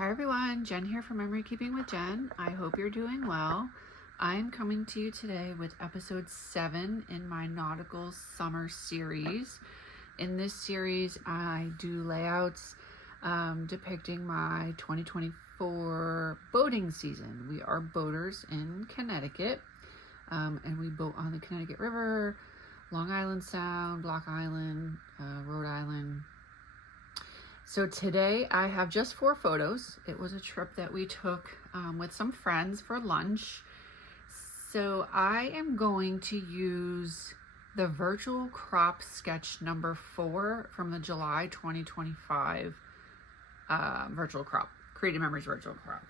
Hi everyone, Jen here from Memory Keeping with Jen. I hope you're doing well. I'm coming to you today with episode 7 in my Nautical summer series. In this series, I do layouts depicting my 2024 boating season. We are boaters in Connecticut, and we boat on the Connecticut River, Long Island Sound, Block Island, Rhode Island. So today I have just 4 photos. It was a trip that we took with some friends for lunch. So I am going to use the virtual crop sketch number 4 from the July 2025 virtual crop, Creative Memories virtual crop.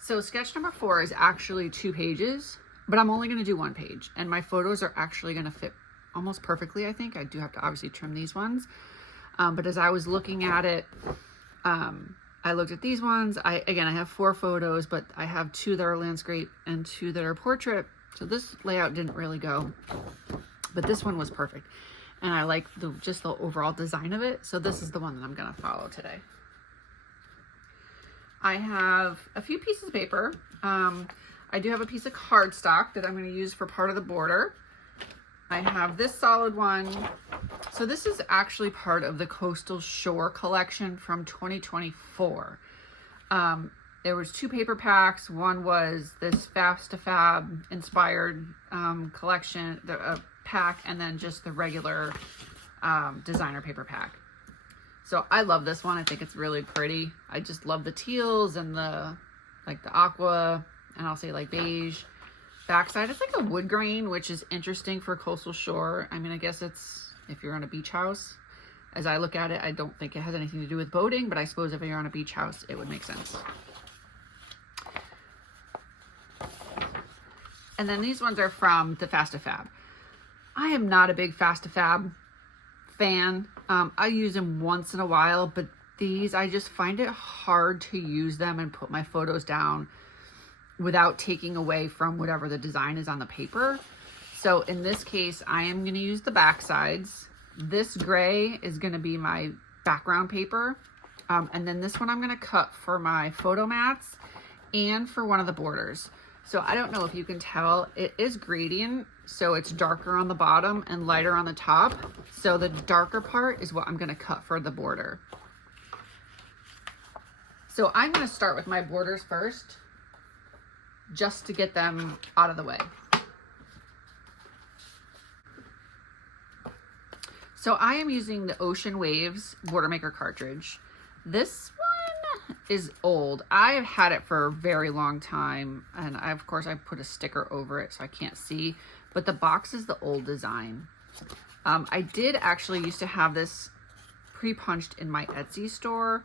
So sketch number 4 is actually 2 pages, but I'm only going to do 1 page. And my photos are actually going to fit almost perfectly, I think. I do have to obviously trim these ones. But as I was looking at it, I looked at these ones. I have 4 photos, but I have 2 that are landscape and 2 that are portrait. So this layout didn't really go, but this one was perfect. And I like just the overall design of it. So this is the one that I'm going to follow today. I have a few pieces of paper. I do have a piece of cardstock that I'm going to use for part of the border. I have this solid one. So this is actually part of the Coastal Shore collection from 2024. There was 2 paper packs. One was this Fast to Fab inspired collection pack, and then just the regular designer paper pack. So I love this one. I think it's really pretty. I just love the teals and the aqua, and I'll say like beige. Backside, it's like a wood grain, which is interesting for Coastal Shore. I mean, I guess it's if you're on a beach house. As I look at it, I don't think it has anything to do with boating, but I suppose if you're on a beach house, it would make sense. And then these ones are from the Fast to Fab. I am not a big Fast to Fab fan. I use them once in a while, but these, I just find it hard to use them and put my photos down without taking away from whatever the design is on the paper. So in this case, I am going to use the back sides. This gray is going to be my background paper. And then this one I'm going to cut for my photo mats and for one of the borders. So I don't know if you can tell, it is gradient. So it's darker on the bottom and lighter on the top. So the darker part is what I'm going to cut for the border. So I'm going to start with my borders first, just to get them out of the way. So I am using the Ocean Waves Border Maker cartridge. This one is old. I have had it for a very long time, and of course I put a sticker over it so I can't see, but the box is the old design. I did actually used to have this pre-punched in my Etsy store.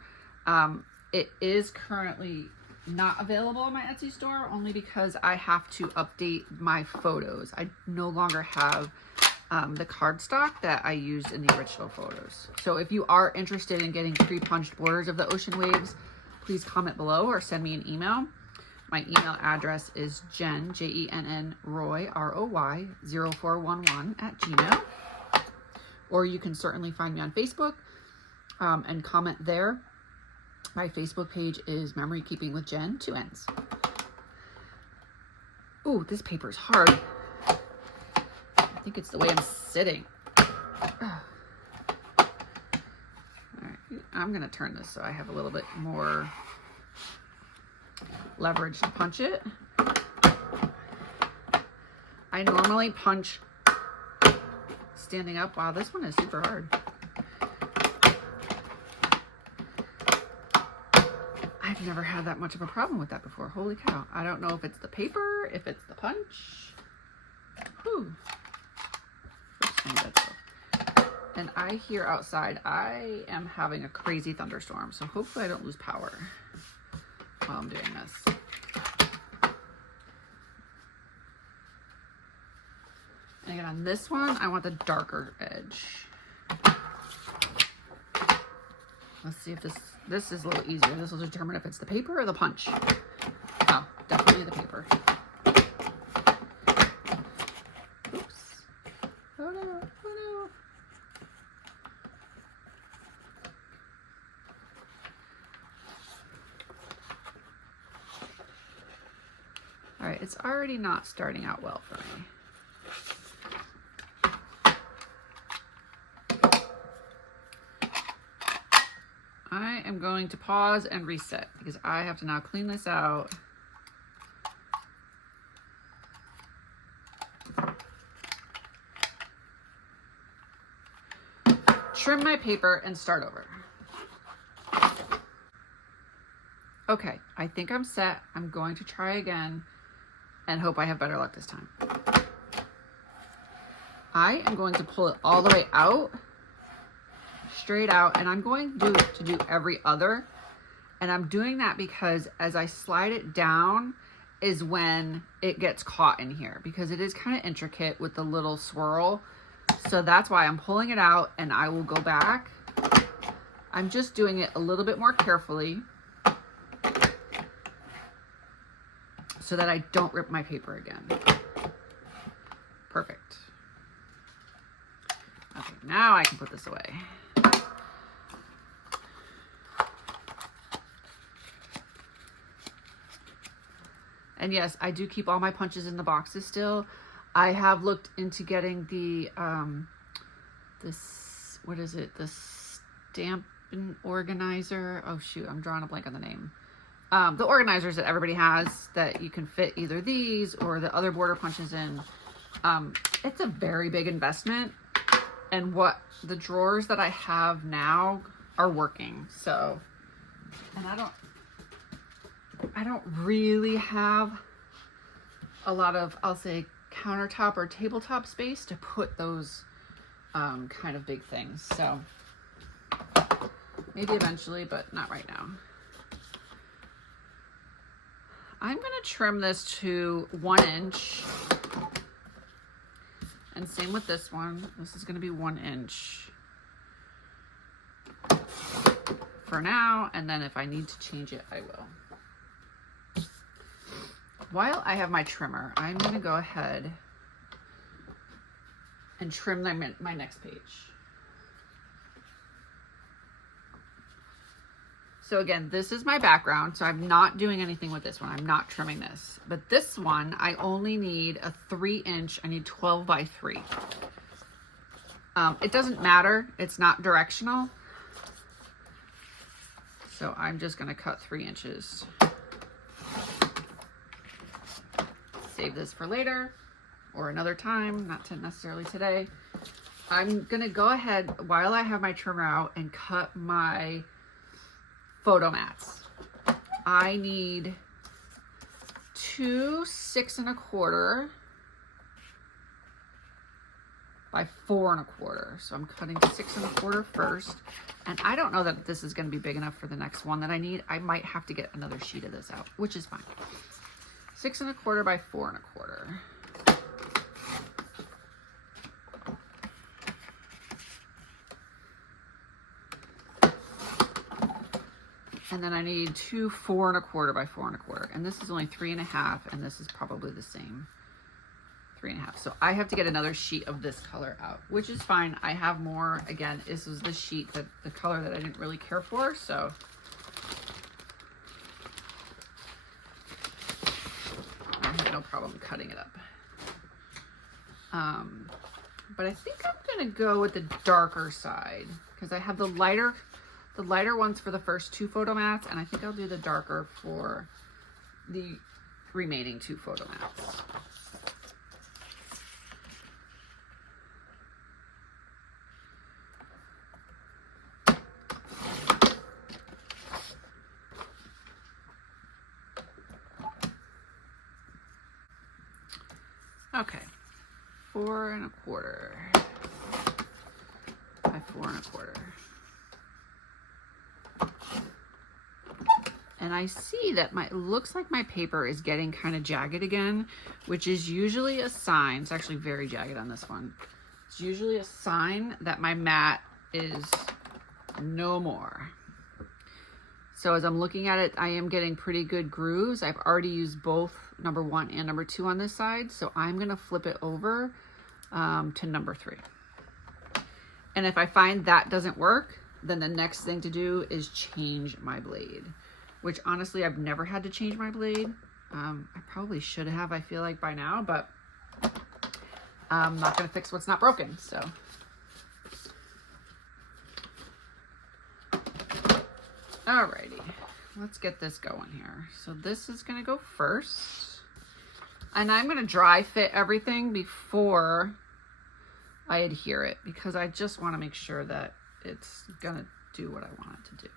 It is currently not available on my Etsy store only because I have to update my photos. I no longer have the cardstock that I used in the original photos. So if you are interested in getting pre-punched borders of the Ocean Waves, please comment below or send me an email. My email address is Jen, J-E-N-N, Roy, R-O-Y, 0411 @gmail. Or you can certainly find me on Facebook and comment there. My Facebook page is Memory Keeping with Jen, 2 N's. Ooh, this paper is hard. I think it's the way I'm sitting. All right, I'm gonna turn this so I have a little bit more leverage to punch it. I normally punch standing up. Wow, this one is super hard. I've never had that much of a problem with that before. Holy cow. I don't know if it's the paper, if it's the punch. Whew. And I hear outside, I am having a crazy thunderstorm. So hopefully I don't lose power while I'm doing this. And again, on this one, I want the darker edge. Let's see if this is a little easier. This will determine if it's the paper or the punch. Oh, definitely the paper. Oops. Oh no, oh no. right, it's already not starting out well for me. I am going to pause and reset because I have to now clean this out. Trim my paper and start over. Okay, I think I'm set. I'm going to try again and hope I have better luck this time. I am going to pull it all the way out, straight out, and I'm going to do every other. And I'm doing that because as I slide it down is when it gets caught in here, because it is kind of intricate with the little swirl. So that's why I'm pulling it out, and I will go back. I'm just doing it a little bit more carefully so that I don't rip my paper again. Perfect. Okay, now I can put this away. And yes, I do keep all my punches in the boxes still. I have looked into getting the, what is it? The stamping organizer. Oh shoot, I'm drawing a blank on the name. The organizers that everybody has that you can fit either these or the other border punches in. It's a very big investment, and the drawers that I have now are working. So, and I don't really have a lot of, I'll say, countertop or tabletop space to put those kind of big things. So maybe eventually, but not right now. I'm going to trim this to 1 inch. And same with this one. This is going to be 1 inch for now. And then if I need to change it, I will. While I have my trimmer, I'm going to go ahead and trim my next page. So again, this is my background, so I'm not doing anything with this one. I'm not trimming this. But this one, I only need a 3 inch. I need 12 by 3. It doesn't matter. It's not directional. So I'm just going to cut 3 inches. Save this for later or another time, not necessarily today. I'm going to go ahead while I have my trimmer out and cut my photo mats. I need 2 6 1/4 by 4 1/4. So I'm cutting 6 1/4 first. And I don't know that this is going to be big enough for the next one that I need. I might have to get another sheet of this out, which is fine. 6 1/4 by 4 1/4. And then I need 2 4 1/4 by 4 1/4. And this is only 3 1/2, and this is probably the same. 3 1/2. So I have to get another sheet of this color out, which is fine. I have more. Again, this was the sheet, the color that I didn't really care for, so. I have no problem cutting it up. But I think I'm gonna go with the darker side because I have the lighter ones for the first 2 photo mats, and I think I'll do the darker for the remaining 2 photo mats. Okay, 4 1/4 by 4 1/4. And I see that it looks like my paper is getting kind of jagged again, which is usually a sign. It's actually very jagged on this one. It's usually a sign that my mat is no more. So as I'm looking at it, I am getting pretty good grooves. I've already used both number 1 and number 2 on this side. So I'm going to flip it over to number 3. And if I find that doesn't work, then the next thing to do is change my blade, which honestly, I've never had to change my blade. I probably should have, I feel like, by now, but I'm not going to fix what's not broken, so. Alrighty, let's get this going here. So this is going to go first. And I'm going to dry fit everything before I adhere it, because I just want to make sure that it's going to do what I want it to do.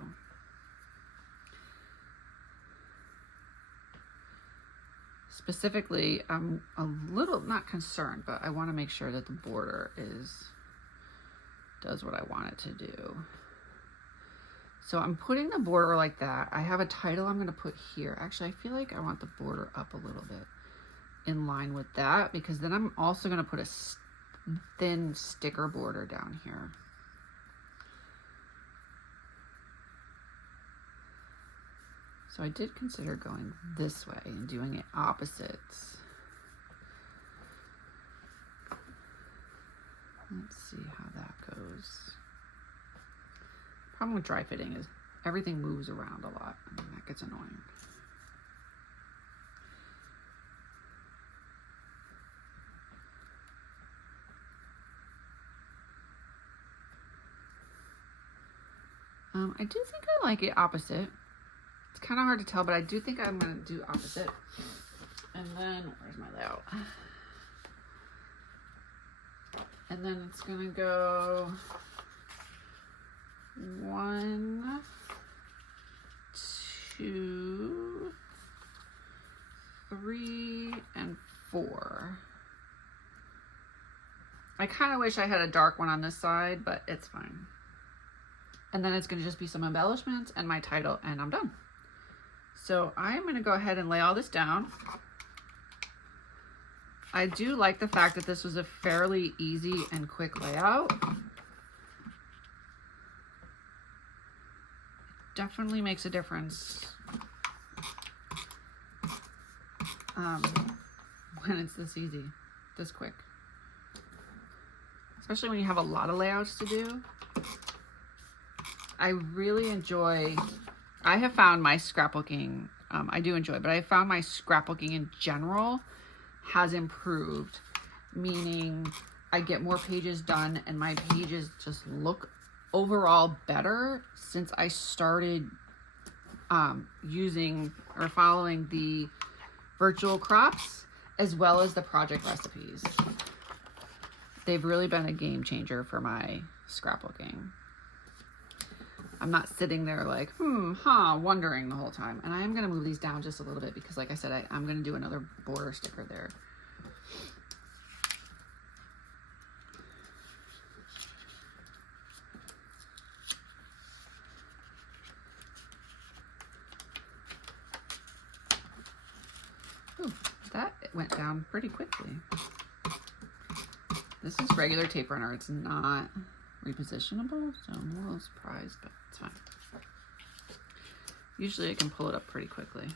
Specifically, I'm a little, not concerned, but I want to make sure that the border does what I want it to do. So I'm putting the border like that. I have a title I'm going to put here. Actually, I feel like I want the border up a little bit in line with that, because then I'm also going to put a thin sticker border down here. So I did consider going this way and doing it opposites. Let's see how that goes. Problem with dry fitting is everything moves around a lot, and that gets annoying. I do think I like it opposite. It's kind of hard to tell, but I do think I'm going to do opposite. And then, where's my layout? And then it's going to go 1, 2, 3, and 4. I kind of wish I had a dark one on this side, but it's fine. And then it's going to just be some embellishments and my title, and I'm done. So I'm going to go ahead and lay all this down. I do like the fact that this was a fairly easy and quick layout. Definitely makes a difference when it's this easy, this quick. Especially when you have a lot of layouts to do. I really enjoy, I have found my scrapbooking, I do enjoy, but I found my scrapbooking in general has improved, meaning I get more pages done and my pages just look overall better since I started using or following the virtual crops as well as the project recipes. They've really been a game changer for my scrapbooking. I'm not sitting there like, wondering the whole time. And I am going to move these down just a little bit because, like I said, I'm going to do another border sticker there. Ooh, that went down pretty quickly. This is regular tape runner. It's not repositionable, so I'm a little surprised, but it's fine. Usually I can pull it up pretty quickly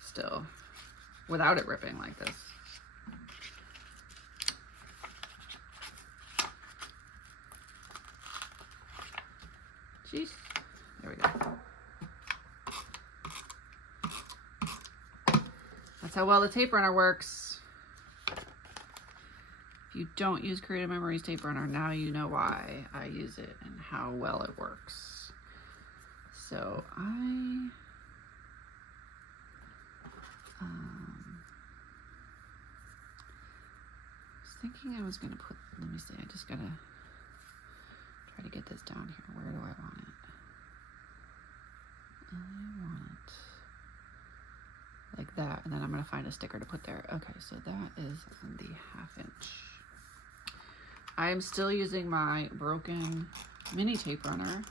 still without it ripping like this. Jeez, there we go. That's how well the tape runner works. If you don't use Creative Memories Tape Runner, now you know why I use it and how well it works. So I was thinking I was going to put, let me see, I just got to try to get this down here. Where do I want it? I want it like that, and then I'm going to find a sticker to put there. Okay, so that is on the 1/2 inch. I am still using my broken mini tape runner.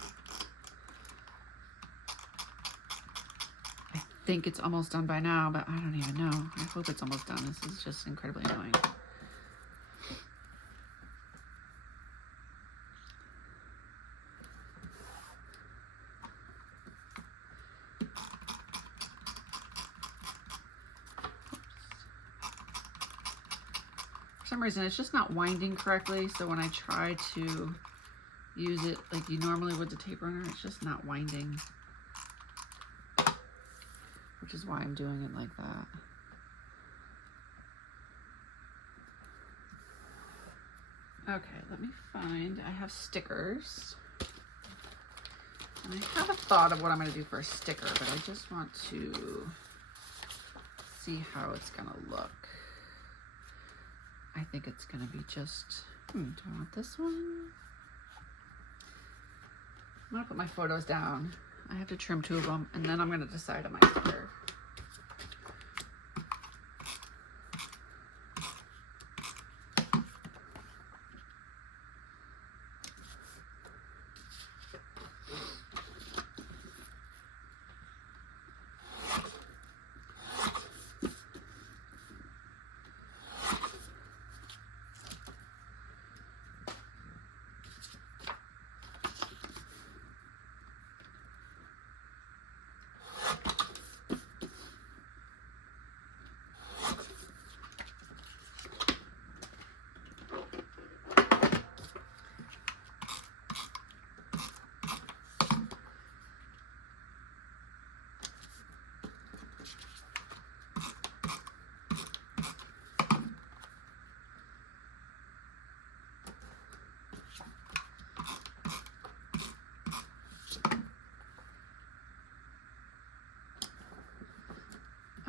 I think it's almost done by now, but I don't even know. I hope it's almost done. This is just incredibly annoying. For some reason it's just not winding correctly, so when I try to use it like you normally would the tape runner, it's just not winding. which is why I'm doing it like that. Okay, let me find, I have stickers. And I have a thought of what I'm going to do for a sticker, but I just want to see how it's going to look. I think it's going to be just, do I want this one? I'm going to put my photos down. I have to trim 2 of them, and then I'm going to decide on my sticker.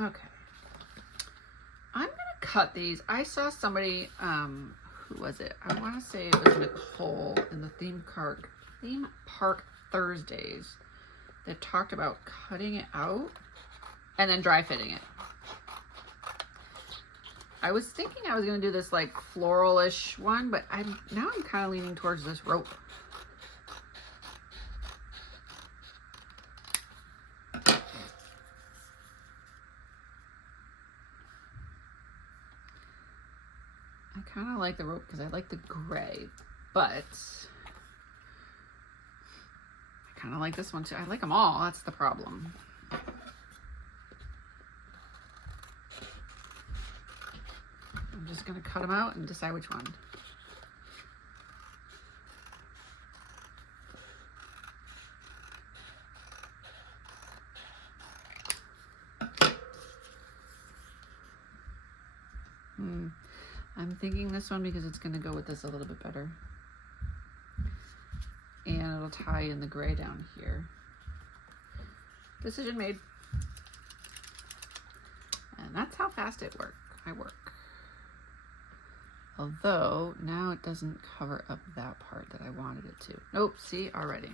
Okay, I'm gonna cut these. I saw somebody, who was it? I want to say it was Nicole in the theme park Thursdays that talked about cutting it out and then dry fitting it. I was thinking I was gonna do this like floral-ish one, but I'm kind of leaning towards this rope. I kind of like the rope because I like the gray, but I kind of like this one too. I like them all. That's the problem. I'm just going to cut them out and decide which one. I'm thinking this one because it's going to go with this a little bit better. And it'll tie in the gray down here. Decision made. And that's how fast I work. Although, now it doesn't cover up that part that I wanted it to. Nope, see, already.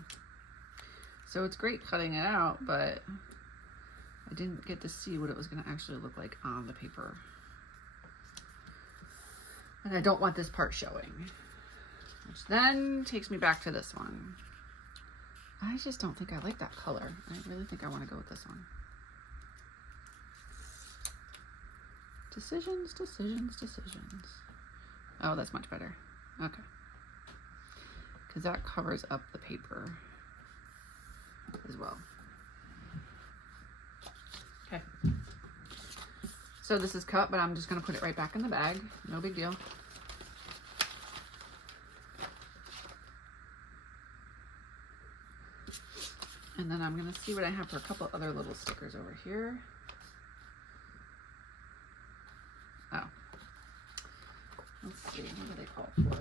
So it's great cutting it out, but I didn't get to see what it was going to actually look like on the paper. And I don't want this part showing, which then takes me back to this one. I just don't think I like that color. I really think I want to go with this one. Decisions, decisions, decisions. Oh, that's much better. Okay. Because that covers up the paper as well. Okay. So this is cut, but I'm just going to put it right back in the bag. No big deal. And then I'm going to see what I have for a couple other little stickers over here. Oh. Let's see, what do they call for?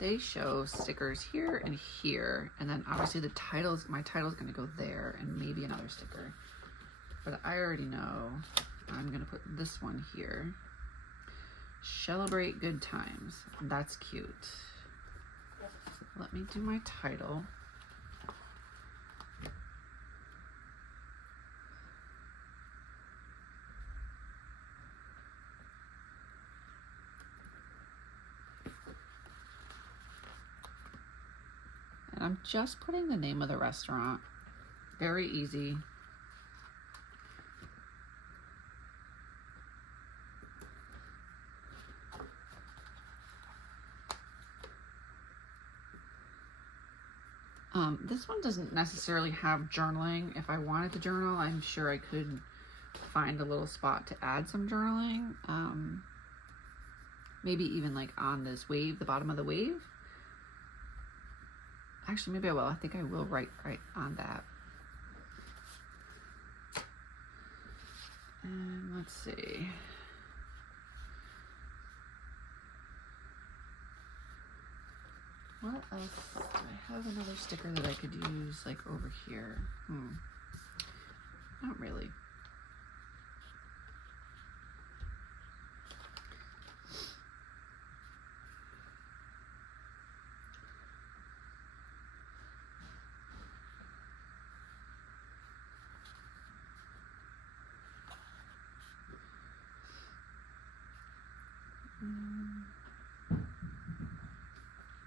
They show stickers here and here, and then obviously the titles, my title is going to go there, and maybe another sticker. But I already know I'm going to put this one here. Celebrate good times. That's cute. Let me do my title. And I'm just putting the name of the restaurant. Very easy. This one doesn't necessarily have journaling. If I wanted to journal, I'm sure I could find a little spot to add some journaling. Maybe even like on this wave, the bottom of the wave. Actually, maybe I will. I think I will write right on that. And let's see. What else? Do I have another sticker that I could use like over here? Not really.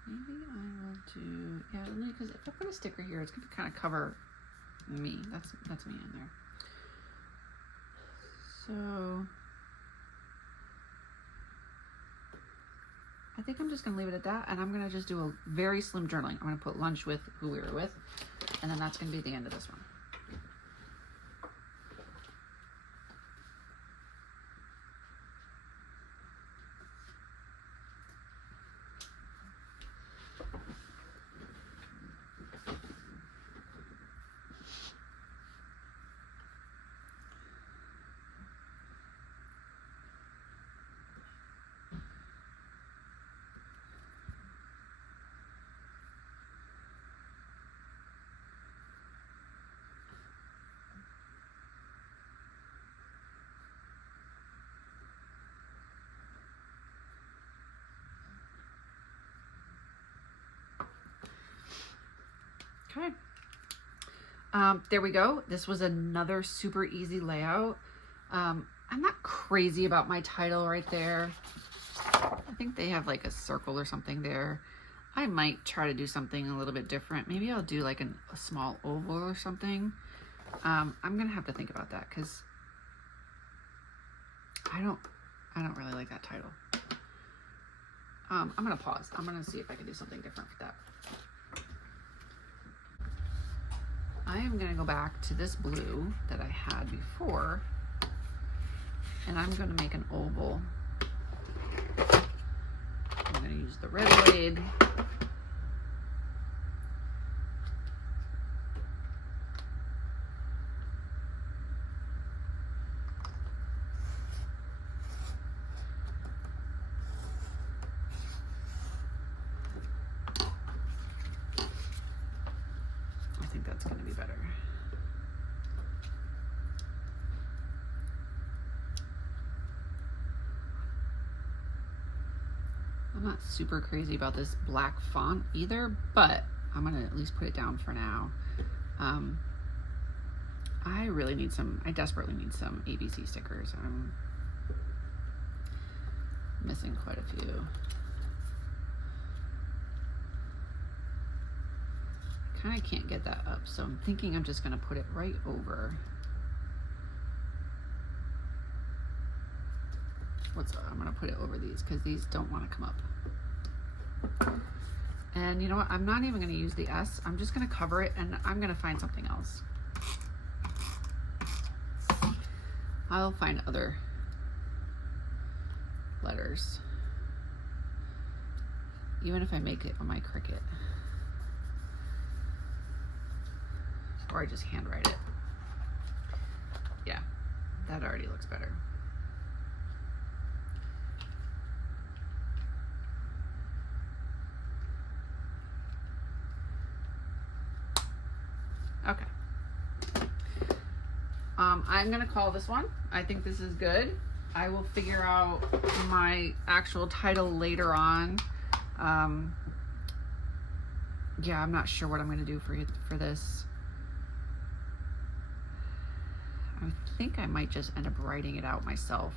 Maybe I will do, yeah, only because if I put a sticker here, it's going to kind of cover me. That's me in there. So I think I'm just going to leave it at that, and I'm going to just do a very slim journaling. I'm going to put lunch with who we were with, and then that's going to be the end of this one. Okay. There we go. This was another super easy layout. I'm not crazy about my title right there. I think they have like a circle or something there. I might try to do something a little bit different. Maybe I'll do like a small oval or something. I'm gonna have to think about that because I don't really like that title. I'm gonna pause. I'm gonna see if I can do something different with that. I am going to go back to this blue that I had before, and I'm going to make an oval. I'm going to use the red blade. I think that's going to be better. I'm not super crazy about this black font either, but I'm going to at least put it down for now. I really need some, I desperately need some ABC stickers. I'm missing quite a few. I can't get that up, so I'm thinking I'm just going to put it right over. I'm going to put it over these because these don't want to come up. And you know what? I'm not even going to use the S. I'm just going to cover it, and I'm going to find something else. I'll find other letters, even if I make it on my Cricut. Or I just handwrite it. Yeah, that already looks better. Okay. I'm gonna call this one. I think this is good. I will figure out my actual title later on. Yeah, I'm not sure what I'm gonna do for this. I think I might just end up writing it out myself.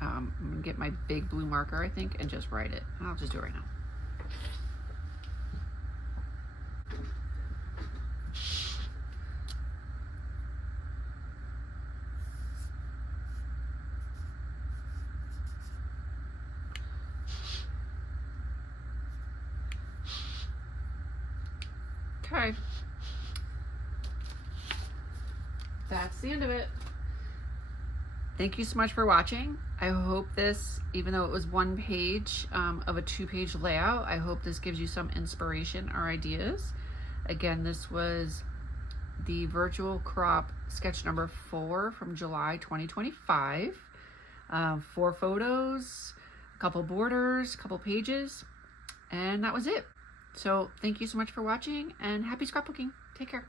I'm gonna get my big blue marker, I think, and just write it. I'll just do it right now. Okay. That's the end of it. Thank you so much for watching. I hope this, even though it was one page of a 2-page layout, I hope this gives you some inspiration or ideas. Again, this was the virtual crop sketch number 4 from July 2025. 4 photos, a couple borders, a couple pages, and that was it. So thank you so much for watching, and happy scrapbooking. Take care.